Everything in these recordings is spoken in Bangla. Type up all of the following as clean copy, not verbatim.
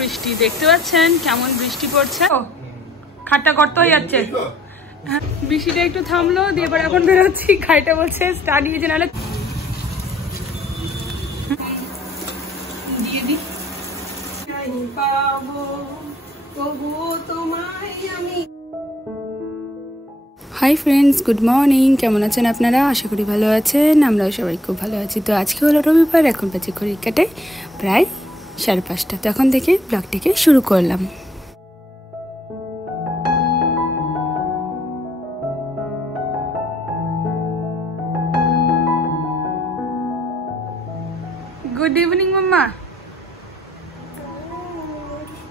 বৃষ্টি দেখতে পাচ্ছেন কেমন বৃষ্টি পড়ছে। খাটটা গর্ত হয়ে যাচ্ছে। বৃষ্টিটা একটু থামলো দিয়ে এবার এখন বেরোচ্ছি। গাড়িটা বলছে স্টার্ট দিয়েছে নাহলে দিয়ে দিই। Hi friends, good morning. কেমন আছেন আপনারা? আশা করি ভালো আছেন। আমরাও সবাই খুব ভালো আছি। তো আজকে হলো রবিবার, এখন বাজে ঘড়ি কাটে প্রায় 5:30। তো এখন থেকে ব্লগটিকে শুরু করলাম। গুড ইভিনিং মাম্মা।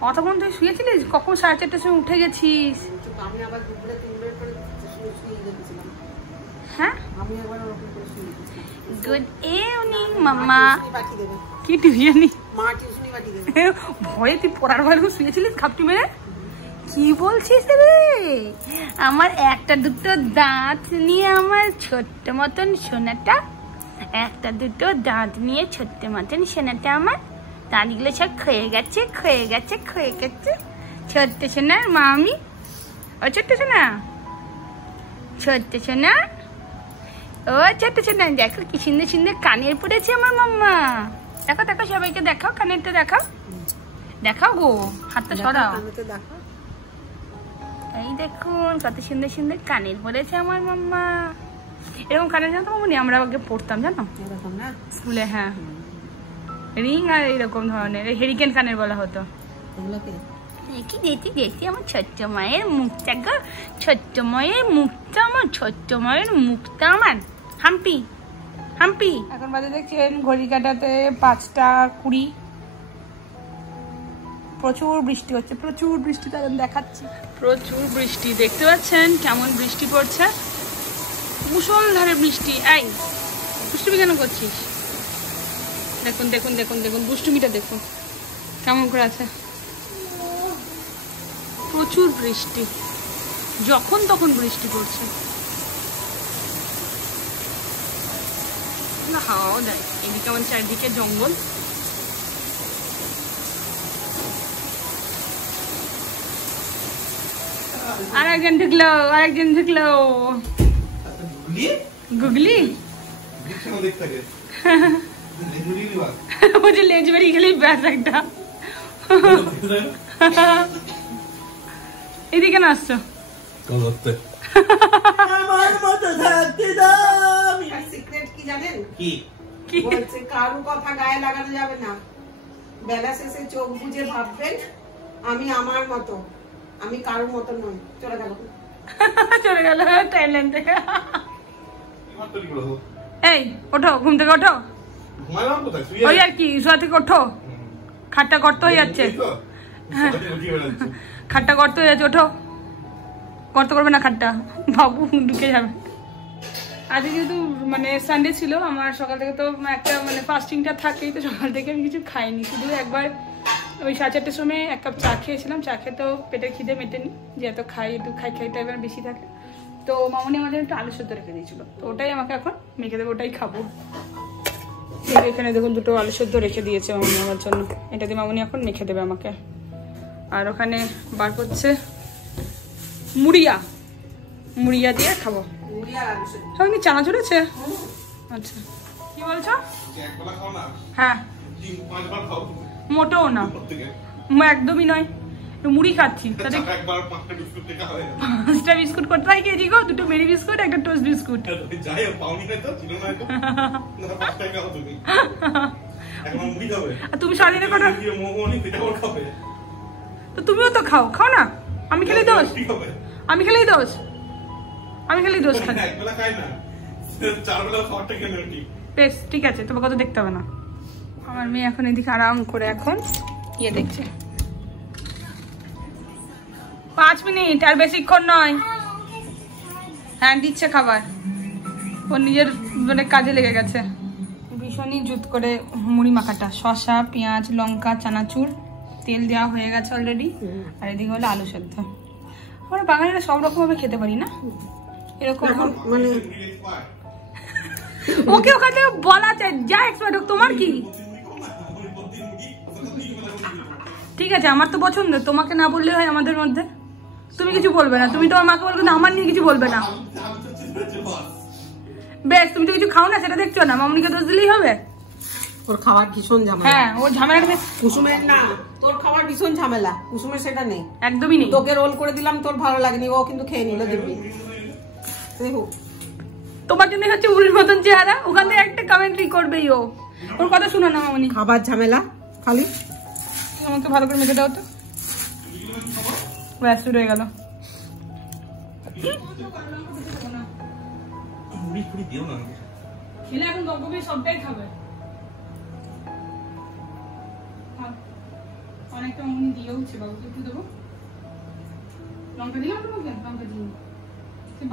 অতক্ষণ তুই শুয়েছিলিস? কখন 4:30টার সময় উঠে গেছিস? হ্যাঁ, গুড ইভিনিং মাম্মা। কি টিউশনি? ভয়ে তুই পড়ার ভয়ে শুয়েছিলিস খাপটি মেরে? কি বলছিস রে? আমার একটা দুটো দাঁত নিয়ে আমার ছোট্ট মতন সোনাটা, একটা দুটো দাঁত নিয়ে ছোট্ট মতন সোনাটা আমার দাঁতগুলো সব ক্ষয়ে গেছে। ছোট্ট সোনার মা আমি। ও ছোট্ট সোনা, ছোট্ট সোনা, ও ছোট্ট সোনা, দেখো কি সুন্দর সুন্দর কানের পড়েছে আমার মাম্মা। দেখো দেখো, সবাইকে দেখাও, কানেরটা দেখাও। দেখাও গো, হাতটা সরাও। এই দেখুন কত সুন্দর সুন্দর কানের পড়েছে আমার মাম্মা। এরকম কানের জানতো মামুনি? আমরা আগে পড়তাম জানো স্কুলে। হ্যাঁ, রিং আর এইরকম ধরনের হেরিকেন কানের বলা হতো। কি দেখি দেখি আমার ছোট্ট মায়ের মুখটা গো, ছোট্ট মায়ের মুখটা আমার, ছোট্ট মায়ের মুখটা আমার। হাম্পি হাম্পি। এখন বাজে দেখছেন ঘড়ি কাটাতে 5:20। প্রচুর বৃষ্টি হচ্ছে, প্রচুর বৃষ্টি। তখন দেখাচ্ছি প্রচুর বৃষ্টি দেখতে পাচ্ছেন কেমন বৃষ্টি পড়ছে, মুষলধারে বৃষ্টি। এই দুষ্টুমি কেন করছিস? দেখুন দেখুন দেখুন দেখুন দুষ্টুমিটা দেখুন কেমন করে আছে। প্রচুর বৃষ্টি, যখন তখন বৃষ্টি পড়ছে। না হাওয়াও দেয়। এদিকে আমার চারদিকে জঙ্গল। আরেকজন ঢুকলো। গুগলি मुझे लेज बेरी के लिए बैठ सकता। এদিকে না আসছো করতে আমার মত থাকতে দাও। আর সিক্রেট কি জানেন? কি বলছে? কারো কথা গায়ে লাগানো যাবে না। বেলা শেষে চোখ বুজে ভাববেন আমি আমার মতো, আমি কারোর মতো নই। চলে গেল থাইল্যান্ড থেকে। এই ওঠো, ঘুম থেকে ওঠো। ওই আর কি, শোয়া থেকে ওঠো। খাটটা গর্ত হয়ে যাচ্ছে। খাটটা গর্ত হয়ে যাচ্ছে, ওঠো। গর্ত করবে না খাটটা, বাবু ঢুকে যাবে। আজকে যেহেতু মানে সানডে ছিল, আমার সকাল থেকে তো একটা মানে ফাস্টিংটা থাকেই, তো সকাল থেকে আমি কিছু খাইনি। শুধু একবার ওই 4:30টার সময় 1 কাপ চা খেয়েছিলাম। চা খেয়ে তো পেটের খিদে মেটেনি, যে এত খাই একটু খাই টাইপের বেশি থাকে। তো মামুনি আমাদের একটু আলু সেদ্ধ রেখে দিয়েছিল, তো ওটাই আমাকে এখন মেখে দেবো, ওটাই খাবো। এখানে দেখুন 2টো আলু সেদ্ধ রেখে দিয়েছে মামুনি আমার জন্য। এটা দিয়ে মামুনি এখন মেখে দেবে আমাকে। আর ওখানে বার করছে মুড়িয়া দিয়ে খাবো। সবাই কি চানা চড়েছে? আচ্ছা, কি বলছো? হ্যাঁ, মোটেও না, একদমই নয়। মুড়ি খাচ্ছি, 5টা বিস্কুট কোথায় খেয়েছি গো? 2টো মেরি বিস্কুট, একটা টোস্ট বিস্কুট। তুমি সারাদিনে কটা? তো তুমিও তো খাও না। আমি খেলেই দোষ, আমি খেলেই দোষ খাই। বেশ ঠিক আছে, তোমার কথা দেখতে হবে না। আমার মেয়ে এখন এদিকে আরাম করে এখন ইয়ে দেখছে। 5 মিনিট, আর বেশিক্ষণ নয়। হ্যাঁ, দিচ্ছে খাবার। ও নিজের মানে কাজে লেগে গেছে। ভীষণই জুত করে মুড়ি মাখাটা, শসা, পেঁয়াজ, লঙ্কা, চানাচুর, তেল দেওয়া হয়ে গেছে অলরেডি। আর এদিকে হলো আলু সেদ্ধ। আমরা বাঙালিরা সব রকম ভাবে খেতে পারি না, এরকম মানে ওকে ওখান থেকে বলা চাই যা এক্সপার্ট হোক। তোমার কি ঠিক আছে, আমার তো পছন্দ, তোমাকে না বললে হয় আমাদের মধ্যে। তুমি কিছু বলবে না, তুমি তোমার মাকে বলবে না, আমার নিয়ে কিছু বলবে না। বেশ, তুমি তো কিছু খাও না, সেটা দেখছো না, মামনিকে দোষ দিলেই হবে। ওর খাবার ভীষণ ঝামেলা। হ্যাঁ, ওর ঝামেলাটা কুসুমের না, তোর খাবার ভীষণ ঝামেলা, কুসুমের সেটা নেই, একদমই নেই। তোকে রোল করে দিলাম, তোর ভালো লাগেনি, ও কিন্তু খেয়ে নিল, দেখবি। দেখো তোমার জন্য হচ্ছে উড়ির মতন চেহারা, ওখান থেকে একটা কমেন্ট্রি করবেই ও। ওর কথা শুনো না মামনি, খাবার ঝামেলা খালি। আমাকে ভালো করে মেখে দাও তো, ব্যাস শুরু হয়ে গেল। খেলে এখন গল্প সবটাই খাবে। অনেকটা মামনি দিয়েওছে, বাবুকে একটু দেবো। লঙ্কা দিলাম তোমাকে, লঙ্কা দিই,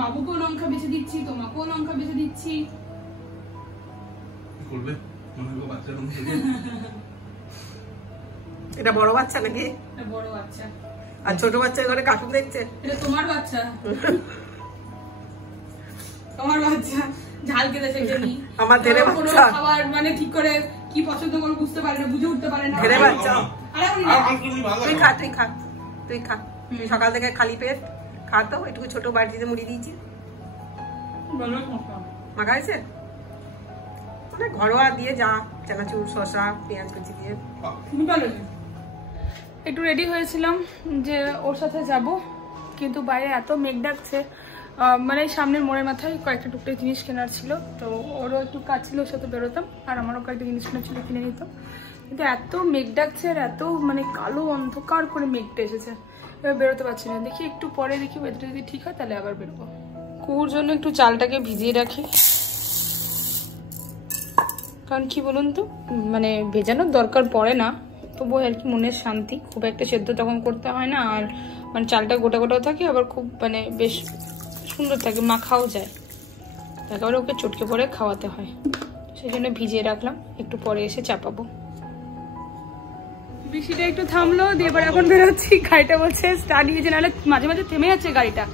বাবুকেও লঙ্কা বেছে দিচ্ছি, তোমাকেও লঙ্কা বেছে দিচ্ছি। এটা বড় বাচ্চা নাকি? বড় বাচ্চা। আর ছোট বাচ্চা ঘরে কাকু দেখছে? এটা তোমার বাচ্চা। তোমার বাচ্চা ঝাল খেতে শেখেনি, আমার ধেরে বাচ্চা। খাবার মানে ঠিক করে কি পছন্দ করে বুঝতে পারে না, বুঝে উঠতে পারে না। ধেরে বাচ্চা। তুই খা, তুই খা, তুই খা। তুই সকাল থেকে খালি পেট খা তো। একটু ছোট বাটিতে মুড়ি দিয়েছি, মাখা হয়েছে। মানে ঘরোয়া দিয়ে যা, চানাচুর, শসা, পেঁয়াজ কুচি দিয়ে। একটু রেডি হয়েছিলাম যে ওর সাথে যাব, কিন্তু বাইরে এত মেঘ ডাকছে, মানে সামনের মোড়ের মাথায় কয়েকটা টুকটাক জিনিস কেনার ছিল, তো ওরও একটু কাজ ছিল, ওর সাথে বেরোতাম, আর আমারও কয়েকটা জিনিস কেনার ছিল, কিনে নিতাম। কিন্তু এত মেঘ ডাকছে আর এত মানে কালো অন্ধকার করে মেঘটা এসেছে, এবার বেরোতে পারছি না। দেখি একটু পরে, দেখি ওয়েদারটা যদি ঠিক হয় তাহলে আবার বেরোবো। কুকুর জন্য একটু চালটাকে ভিজিয়ে রাখি, কারণ কি বলুন তো, মানে ভেজানোর দরকার পড়ে না, তবুও আর কি মনের শান্তি। খুব একটা সেদ্ধ তখন করতে হয় না, আর মানে চালটা গোটা গোটাও থাকে, আবার খুব মানে বেশ সুন্দর থাকে, মাখাও যায়। তারপরে ওকে চটকে পরে খাওয়াতে হয়, সেই জন্য ভিজিয়ে রাখলাম, একটু পরে এসে চাপাবো। বৃষ্টিটা একটু থামলো, দিয়ে এবার এখন বেরোচ্ছি। গাড়িটা বলছে স্টার্ট দিয়েছে, নাহলে মাঝে মাঝে থেমে যাচ্ছে গাড়িটা।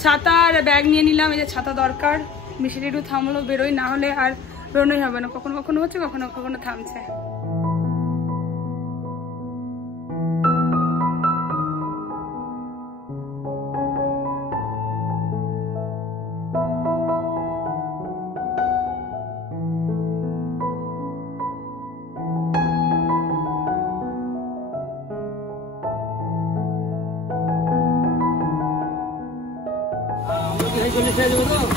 ছাতা আর ব্যাগ নিয়ে নিলাম, এই যে ছাতা দরকার। বৃষ্টিটা একটু থামলো, বেরোই, না হলে আর বেরোনোই হবে না। কখনো কখনো হচ্ছে, কখনো কখনো থামছে।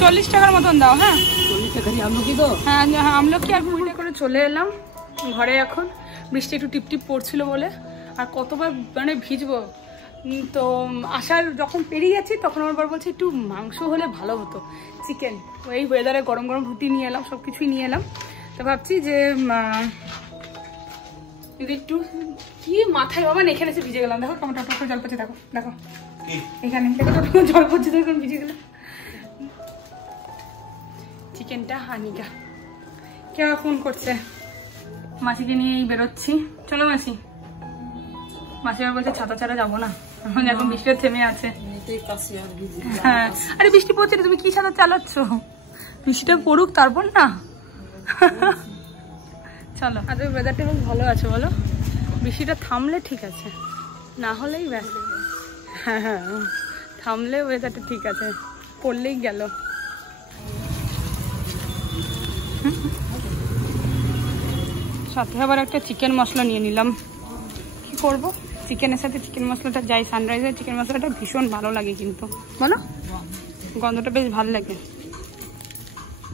চল্লিশ টাকার মতন দাও। হ্যাঁ, হ্যাঁ, আমলকি আর পুরো করে চলে এলাম ঘরে। এখন বৃষ্টি একটু টিপটিপ পড়ছিল বলে, আর কতবার মানে ভিজবো। তো আসার যখন পেরিয়ে যাচ্ছি তখন আমার বর বলছে একটু মাংস হলে ভালো হতো, চিকেন। ওই ওয়েদারে গরম গরম রুটি নিয়ে এলাম, সব কিছুই নিয়ে এলাম। তো ভাবছি যে যদি একটু কি মাথায় বাবা এখানে এসে ভিজে গেলাম। দেখো কেমন টপ জল পড়ছে, দেখো দেখো এখানে, দেখো জল পড়ছে, দেখুন ভিজে গেলাম। চিকেনটা হানিকা কেউ ফোন করছে, মাসিকে নিয়েই বেরোচ্ছি। চলো মাসি। মাসি আবার বলছে ছাতা ছাড়া যাবো না, এখন বৃষ্টিটা থেমে আছে। হ্যাঁ, আরে বৃষ্টি পড়ছে, তুমি কি ছাতা চালাচ্ছ? বৃষ্টিটা পড়ুক তারপর না। চলো, আজকে ওয়েদারটা বেশ ভালো আছে বলো। বৃষ্টিটা থামলে ঠিক আছে, না হলেই ব্যাস। হ্যাঁ হ্যাঁ, থামলে ওয়েদারটা ঠিক আছে, পড়লেই গেল। সাথে আবার একটা চিকেন মশলা নিয়ে নিলাম। কি করবো, চিকেনের সাথে চিকেন মশলাটা যাই। সানরাইজের চিকেন মশলাটা ভীষণ ভালো লাগে কিন্তু, বলো গন্ধটা বেশ ভালো লাগে।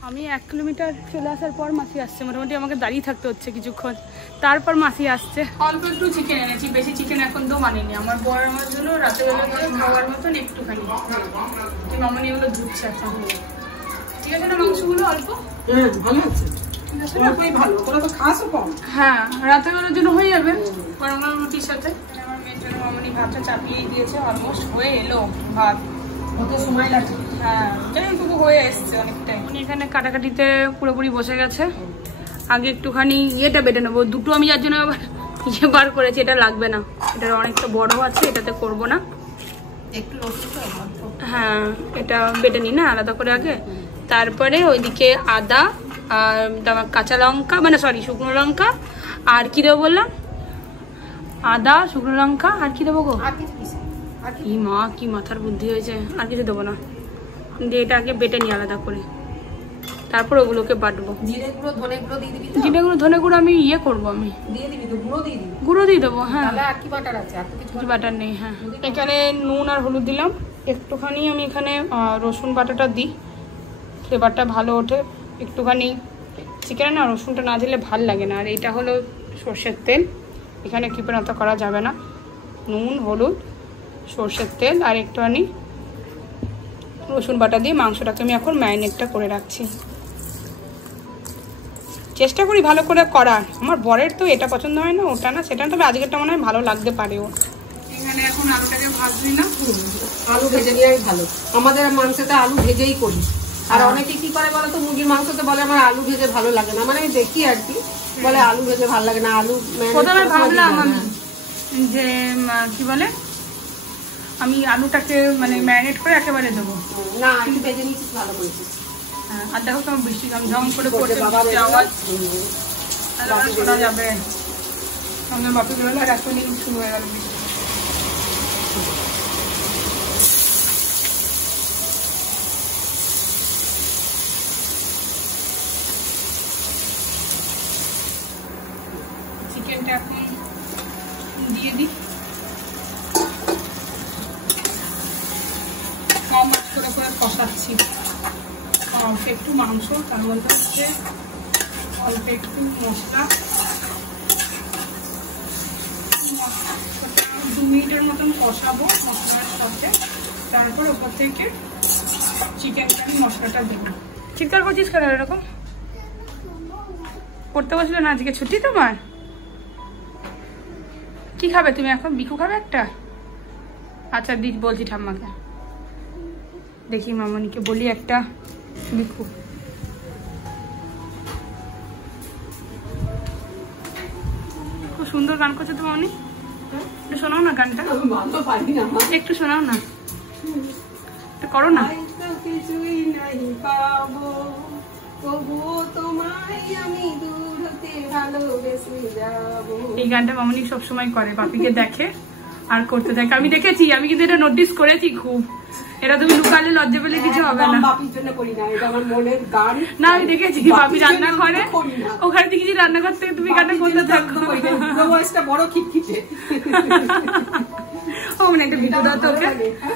আমি 1 কিলোমিটার চলে আসার পর মাসি আসছে, মোটামুটি আমাকে দাঁড়িয়ে থাকতে হচ্ছে কিছুক্ষণ, তারপর মাসি আসছে। অল্প একটু চিকেন এনেছি, বেশি চিকেন এখন তো মানিনি। আমার বর আমার জন্য রাতেবেলা করে খাওয়ার মতন একটুখানি। মামনি এগুলো ধুচ্ছে এখন। ঠিক আছে না মাংসগুলো? অল্প ভালো আছে, হ্যাঁ, রাতের বেলার জন্য হয়ে যাবে গরম গরম রুটির সাথে। আমার মেয়ের জন্য মামনি ভাতটা চাপিয়ে দিয়েছে, অলমোস্ট হয়ে এলো ভাত, কত সময় লাগে। হ্যাঁ, এইটুকু হয়ে এসছে অনেকটাই। উনি এখানে কাটাকাটিতে পুরোপুরি বসে গেছে। আগে একটুখানি ইয়েটা বেটে নেবো, দুটো আমি যার জন্য আবার ইয়ে বার করেছি, এটা লাগবে না, এটা অনেকটা বড় আছে, এটাতে করবো না। একটু হ্যাঁ, এটা বেটে নি না আলাদা করে আগে, তারপরে ওইদিকে আদা আর কাঁচা লঙ্কা, মানে সরি শুকনো লঙ্কা, আর কি দেবো বললাম, আদা, শুকনো লঙ্কা, আর কি দেবো গো? আর কিছু দিছি আর কি? কি মা, কি মাথার বুদ্ধি হয়েছে, আর কিছু দেবো না। দিয়ে এটা আগে বেটে নিই আলাদা করে, তারপর ওগুলোকে বাটবো। জিরে গুঁড়ো, ধনে গুঁড়ো দিয়ে দিবি? জিরে গুঁড়ো, ধনে গুঁড়ো আমি ইয়ে করবো, আমি দিয়ে দিবি তো, গুঁড়ো দিয়ে দিবি। গুঁড়ো দিয়ে দেবো, হ্যাঁ। তাহলে আর কি বাটার আছে? আর তো কিছু কিছু বাটার নেই, হ্যাঁ। এখানে নুন আর হলুদ দিলাম একটুখানি। আমি এখানে রসুন বাটাটা দিই, ফ্লেভারটা ভালো ওঠে একটুখানি। চিকেনে না রসুনটা না দিলে ভাল লাগে না। আর এইটা হলো সর্ষের তেল, এখানে কৃপণতা করা যাবে না। নুন, হলুদ, সর্ষের তেল আর একটুখানি রসুন বাটা দিয়ে মাংসটাকে আমি এখন ম্যারিনেটটা করে রাখছি। চেষ্টা করি ভালো করে করার। আমার বরের তো এটা পছন্দ হয় না, ওটা না সেটা, তবে আজকেরটা মনে হয় ভালো লাগতে পারে ওর। এখানে এখন আলুটাকে ভাজবি না? আলু ভেজে নেওয়াই ভালো। আমাদের মাংসতে আলু ভেজেই করি। আর অনেকে কি করে বলো তো, মুরগির মাংসতে বলে আমার আলু ভেজে ভালো লাগে না। মানে আমি দেখি আর কি, বলে আলু ভেজে ভালো লাগে না। আলু প্রথমে ভাবলাম আমি যে কি বলে, আমি আলুটাকে মানে ম্যারিনেট করে একেবারে দেবো না, একটু ভেজে নিচ্ছিস, ভালো করেছিস। আর দেখো তোমার বৃষ্টি ঝম করে পড়ছে, আওয়াজ শোনা যাবে। সঙ্গে বাপি বেরোলো আর এখনই শুরু হয়ে গেল বৃষ্টি। চিকেনটা এখন দিয়ে দিই, কম আঁচ করে করে কষাচ্ছি। অল্প একটু মাংস, তার মধ্যে হচ্ছে অল্প একটু মশলা। 2 মিনিটের মতন কষাবো মশলার সাথে, তারপর ওপর থেকে চিকেনটা আমি মশলাটা দেবো। চিৎকার করছিস কেন এরকম? পড়তে বসলে না, আজকে ছুটি তোমার? কি খাবে তুমি এখন? বিকু খাবে একটা? আচ্ছা বলছি ঠাম্মাকে, দেখি মামনিকে বলি একটা বিকু। খুব সুন্দর গান করছে তো মামনি, একটু শোনাও না গানটা। একটু শোনাও না, একটু করো না। কিছুই নাই পাবো, তবুও তোমায় আমি দূর হতে ভালোবেসে যাবো। এই গানটা মামনি সবসময় করে, বাপিকে দেখে আর করতে থাকে। আমি দেখেছি, আমি কিন্তু এটা নোটিস করেছি খুব। এটা তুমি লুকালে লজ্জা পেলে কিছু হবে না। বাপির জন্য করি না, এটা আমার মনের গান। না আমি দেখেছি বাপি রান্না করে, ওখানে দেখেছি রান্না করতে তুমি গানটা করতে থাকো। বয়সটা বড় খিটখিটে। ও মানে একটা বিস্কুট দাও তো ওকে,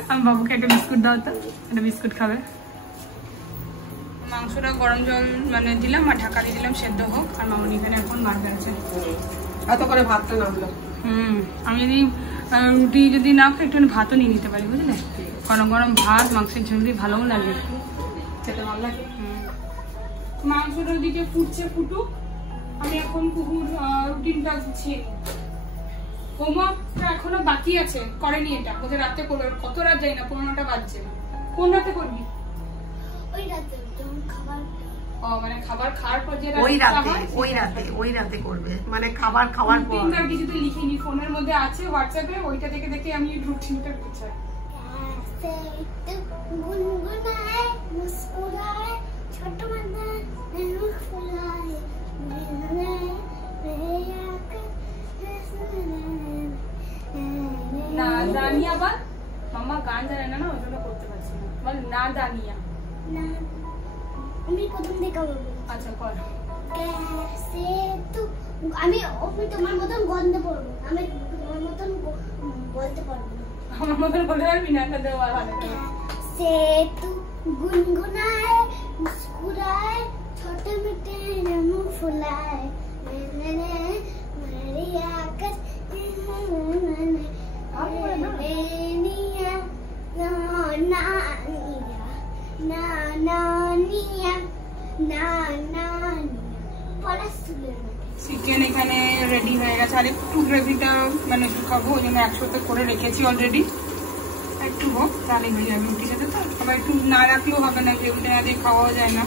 আমি বাবুকে একটা বিস্কুট দাও তো, একটা বিস্কুট খাবে। মাংসটা গরম জল মানে দিলাম আর ঢাকা দিয়ে দিলাম সেদ্ধ হোক। আর মামনি এখানে এখন মারবে আছে। এত করে ভাতটা নামলো। আমি যদি রুটি যদি না খাই একটু ভাতও নিয়ে নিতে পারি, বুঝলে? গরম গরম ভাত মাংসের ঝোল দিয়ে ভালোও লাগে, খেতে ভালো লাগে। মাংসটা ওদিকে ফুটছে, ফুটুক। আমি এখন কুকুর রুটিনটা গুছিয়ে নিই। হোমওয়ার্কটা এখনো বাকি আছে, করেনি এটা। ওদের রাতে করবে, কত রাত যাই না, 15টা বাজছে। কোন রাতে করবি? ওই রাতে যখন খাবার, ও মানে খাবার খাওয়ার পর যে ওই রাতে করবে, মানে খাবার খাওয়ার পর। রুটিনটা কিছু তো লিখিনি, ফোনের মধ্যে আছে হোয়াটসঅ্যাপে, ওইটা দেখে দেখে আমি রুটিনটা গুছাই। গুনগুনায় মুস্কুরায় ছোট মাথা মুখ ফুলায় না জানিয়া বা মামা গান জানে না, ওই জন্য করতে পারছি না। বল না জানিয়া। না আমি প্রথম থেকে বলবো। আচ্ছা কর। कैसे तू, আমি তোমার মতন গন্ধ পড়বো, আমি তোমার মতন বলতে পারবো না। আমার মতন বলে পারবি না? একটা দেওয়া ভালো। कैसे तू गुनगुनाए मुस्कुराए छोटे मोटे मुंह फुलाए मेरी आकर চিকেন এখানে রেডি হয়ে গেছে। আর একটু গ্রেভিটা মানে শুকাবো, ওই জন্য একসাথে করে রেখেছি অলরেডি। একটু হোক তাহলে হয়ে যাবে রুটির সাথে। তো আবার একটু না রাখলেও হবে না, গ্রেভিটা না দিয়ে খাওয়াও যায় না।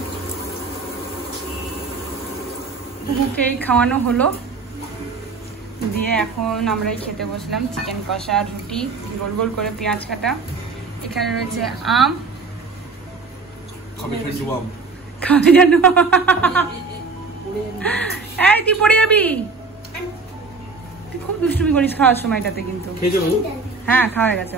কুকুরকে খাওয়ানো হলো, দিয়ে এখন আমরাই খেতে বসলাম। চিকেন কষা, রুটি, গোল গোল করে পেঁয়াজ কাটা। এখানে রয়েছে আম। খাবে জানো? এই তুই পড়ে যাবি, তুই খুব দুষ্টুমি করিস খাওয়ার সময়টাতে কিন্তু। খেয়েছো বাবু? হ্যাঁ খাওয়া হয়ে গেছে।